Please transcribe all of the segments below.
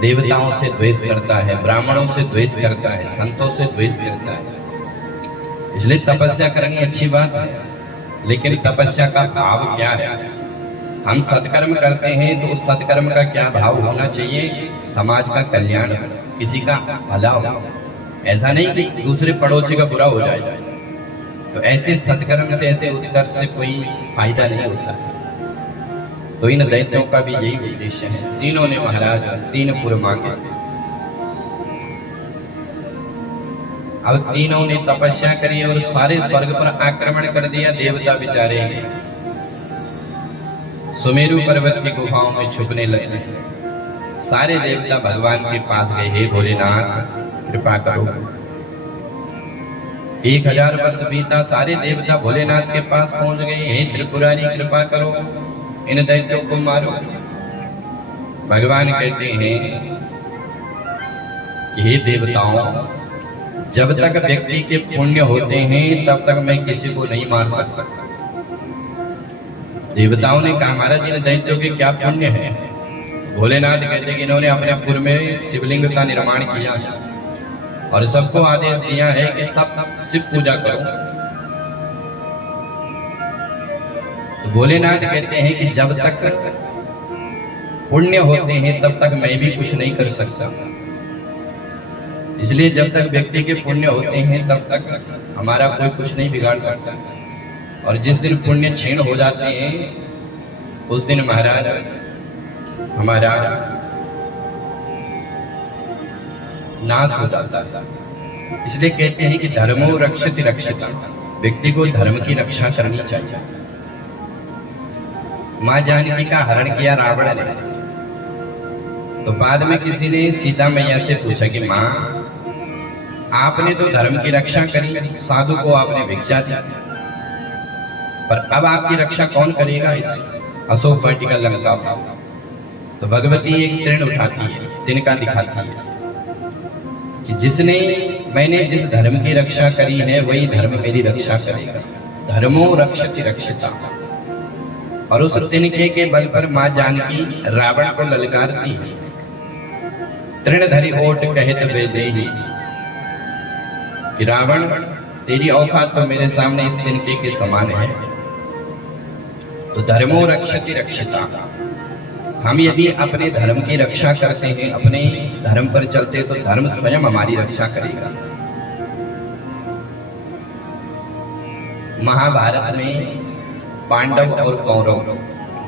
देवताओं से द्वेष करता है, ब्राह्मणों से द्वेष करता है, संतों से द्वेष करता है। इसलिए तपस्या करनी अच्छी बात है, लेकिन तपस्या का भाव क्या है? हम सत्कर्म करते हैं तो उस सत्कर्म का क्या भाव होना चाहिए? समाज का कल्याण, किसी का भला हो। ऐसा नहीं कि दूसरे पड़ोसी का बुरा हो जाए। तो ऐसे सत्कर्म से, ऐसे उत्कर्ष से कोई फायदा नहीं होता। तो इन दैत्यों का भी यही उद्देश्य है। तीनों ने महाराज 3 पुर मांगे। अब तीनों ने तपस्या करी और सारे स्वर्ग पर आक्रमण कर दिया। देवता बेचारे सुमेरु पर्वत की गुफाओं में छुपने लगे। सारे देवता भगवान के पास गए, हे भोलेनाथ कृपा करो। 1000 वर्ष बीता, सारे देवता भोलेनाथ के पास पहुंच गए, हे त्रिपुरारी कृपा करो, इन दैत्यों को मारो। भगवान कहते हैं कि हे देवताओं, जब तक व्यक्ति के पुण्य होते हैं तब तक मैं किसी को नहीं मार सकता। देवताओं ने कहा, महाराज इन दैत्यों के क्या पुण्य है? भोलेनाथ कहते कि इन्होंने अपने पुर में शिवलिंग का निर्माण किया और सबको आदेश दिया है कि सब शिव पूजा करो। तो भोलेनाथ कहते हैं कि जब तक पुण्य होते हैं तब तक मैं भी कुछ नहीं कर सकता। इसलिए जब तक व्यक्ति के पुण्य होते हैं तब तक हमारा कोई कुछ नहीं बिगाड़ सकता। और जिस दिन पुण्य क्षीण हो जाते हैं उस दिन महाराज हमारा नाश हो जाता है। इसलिए कहते हैं कि धर्मो रक्षति रक्षिता, व्यक्ति को धर्म की रक्षा करनी चाहिए। मां जानकी का हरण किया रावण ने, तो बाद में किसी ने सीता मैया से पूछा कि मां, आपने तो धर्म की रक्षा करी, साधु को आपने भिक्षा दी, पर अब आपकी रक्षा कौन करेगा इस अशोक वाटिका लंका? तो भगवती एक तृण उठाती है, तिनका दिखाती है कि जिसने, मैंने जिस धर्म की रक्षा करी है वही धर्म मेरी रक्षा करेगा। धर्मो रक्षति रक्षिता। और उस तिनके के बल पर मां जानकी रावण को ललकारती है, तृणधरी ओट कहत बेदेही, कि रावण तेरी औकात तो मेरे सामने इस तिनके के समान है। तो धर्मो रक्षति रक्षिता। हम यदि अपने धर्म की रक्षा करते हैं, अपने धर्म पर चलते, तो धर्म स्वयं हमारी रक्षा करेगा। महाभारत में पांडव और कौरव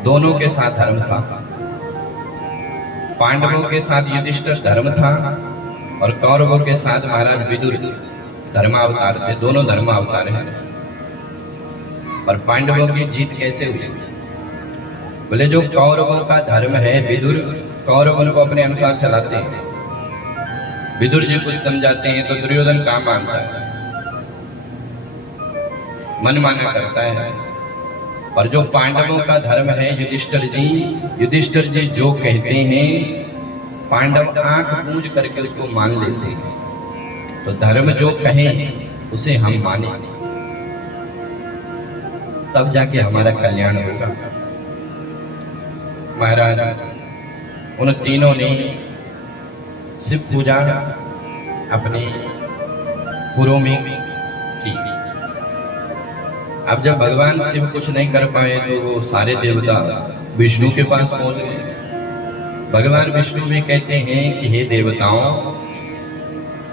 दोनों के साथ धर्म था। पांडवों के साथ युधिष्ठिर धर्म था और कौरवों के साथ महाराज विदुर धर्मावतार थे। दोनों धर्मावतार हैं। और पांडवों की जीत कैसे हुई? बोले जो कौरवों का धर्म है, विदुर कौरवों को अपने अनुसार चलाते हैं। विदुर जी कुछ समझाते हैं तो दुर्योधन काम मानता है, मनमाना करता है। और जो पांडवों का धर्म है, युधिष्ठिर जी जो कहते हैं पांडव आंख बूझ करके उसको मान लेते हैं। तो धर्म जो कहे उसे हम माने, तब जाके हमारा कल्याण होगा। महाराज उन तीनों ने शिव पूजा अपने पुरों में की। अब जब भगवान शिव कुछ नहीं कर पाए तो वो सारे देवता विष्णु के पास पहुंच गए। भगवान विष्णु भी कहते हैं कि हे देवताओं,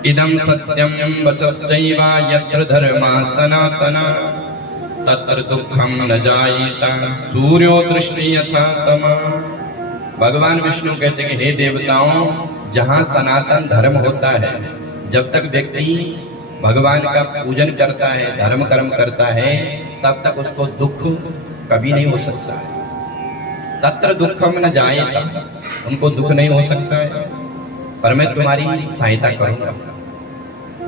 इदं सत्यम वचश्चैवा यत्र धर्मा सनातना तत्र दुखम न जायेता सूर्यो दृष्टि यथा तमा। भगवान विष्णु कहते हैं कि हे देवताओं, जहां सनातन धर्म होता है, जब तक व्यक्ति भगवान का पूजन करता है, धर्म कर्म करता है, तब तक उसको दुख कभी नहीं हो सकता है। तत्र दुखम न जायेता, उनको दुख नहीं हो सकता है। पर मैं तुम्हारी सहायता करूंगा।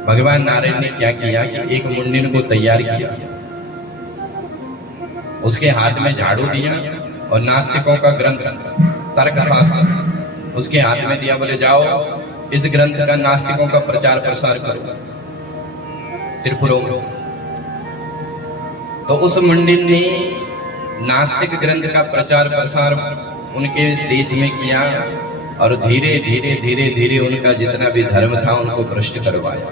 भगवान नारायण ने क्या किया कि एक मुंडिन को तैयार किया, उसके हाथ में झाड़ू दिया और नास्तिकों का ग्रंथ तर्कशास्त्र उसके हाथ में दिया। बोले जाओ इस ग्रंथ का नास्तिकों का प्रचार प्रसार करो त्रिपुरों में। तो उस मुंडिन ने नास्तिक ग्रंथ का प्रचार प्रसार उनके देश में किया और धीरे धीरे धीरे धीरे उनका जितना भी धर्म था उनको भ्रष्ट करवाया।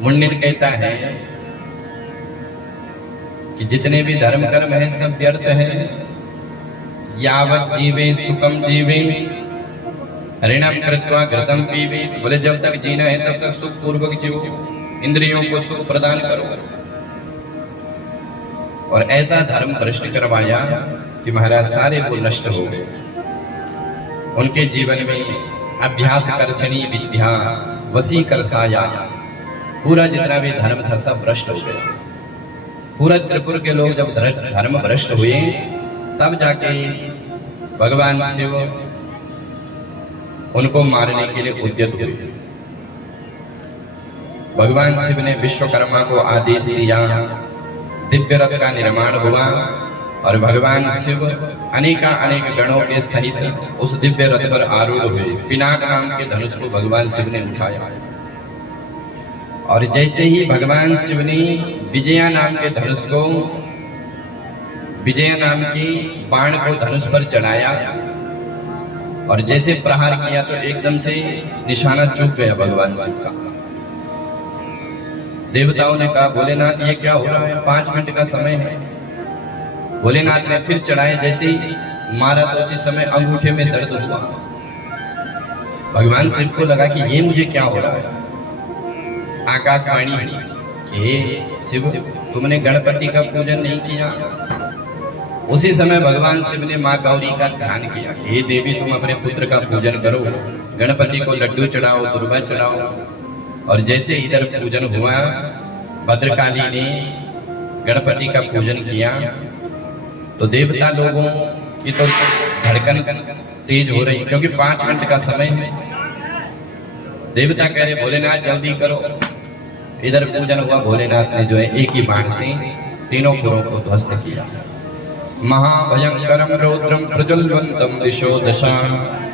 मुंडिर कहता है कि जितने भी धर्म कर्म है सब व्यर्थ है। यावत जीवे सुखम जीवे ऋणम कृत्वा घृतम पीवे। बोले जब तक जीना है तब तक सुख पूर्वक जियो, इंद्रियों को सुख प्रदान करो। और ऐसा धर्म भ्रष्ट करवाया कि महाराज सारे को नष्ट हो गए। उनके जीवन में अभ्यास कर्षणी विद्या वसी करसाया, पूरा जितना भी धर्म था सब भ्रष्ट हो गया। पूरा त्रिपुर के लोग जब धर्म भ्रष्ट हुए तब जाके भगवान शिव उनको मारने के लिए उद्यत हुए। भगवान शिव ने विश्वकर्मा को आदेश दिया, दिव्य रथ का निर्माण हुआ और भगवान शिव अनेक गणों के सहित उस दिव्य रथ पर आरूढ़ हुए। पिनाक नाम के धनुष को भगवान शिव ने उठाया और जैसे ही भगवान शिव ने विजया नाम के धनुष को, विजया नाम की बाण को धनुष पर चढ़ाया और जैसे प्रहार किया तो एकदम से निशाना चूक गया भगवान शिव का। देवताओं ने कहा भोलेनाथ ये क्या हो रहा है, 5 मिनट का समय है। भोलेनाथ ने फिर चढ़ाए, जैसे ही मारा तो उसी समय अंगूठे में दर्द हुआ। भगवान शिव को लगा कि ये मुझे क्या हो रहा है। आकाशवाणी कि शिव तुमने गणपति का पूजन नहीं किया। उसी समय भगवान शिव ने माँ गौरी का ध्यान किया, हे देवी तुम अपने पुत्र का पूजन करो, गणपति को लड्डू चढ़ाओ, दुर्वा चढ़ाओ। और जैसे इधर पूजन हुआ, भद्रकाली ने गणपति का पूजन किया तो देवता लोगों की तो धड़कन तेज हो रही, क्योंकि 5 मिनट का समय है। देवता कह रहे भोलेनाथ जल्दी करो। इधर पूजन हुआ, भोलेनाथ ने जो है एक ही बाण से तीनों पुरों को ध्वस्त किया। महाभयंकरम रौद्रम प्रज्वलवंतम दिशो दशा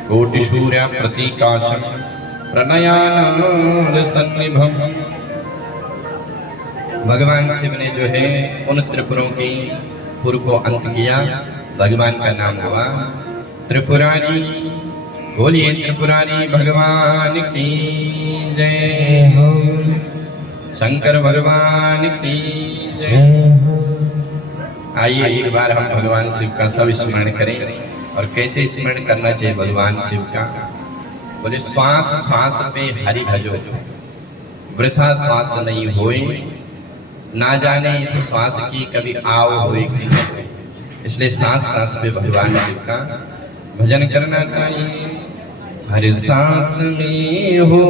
कोटि सूर्य प्रतीकाशम प्रणयान सन्निभम। भगवान शिव ने जो है उन त्रिपुरों की पुर को अंत किया। भगवान का नाम हुआ त्रिपुरारी। बोलिए त्रिपुरारी भगवान की जय हो, शंकर भगवान की जय हो। आइए एक बार हम भगवान शिव का सब स्मरण करें। और कैसे स्मरण करना चाहिए भगवान शिव का? बोले श्वास श्वास पे हरि भजो, वृथा श्वास नहीं होए, ना जाने इस श्वास की कभी आओ होए कि न होए। इसलिए सांस सांस पे भगवान शिव का भजन करना चाहिए। हर सांस में हो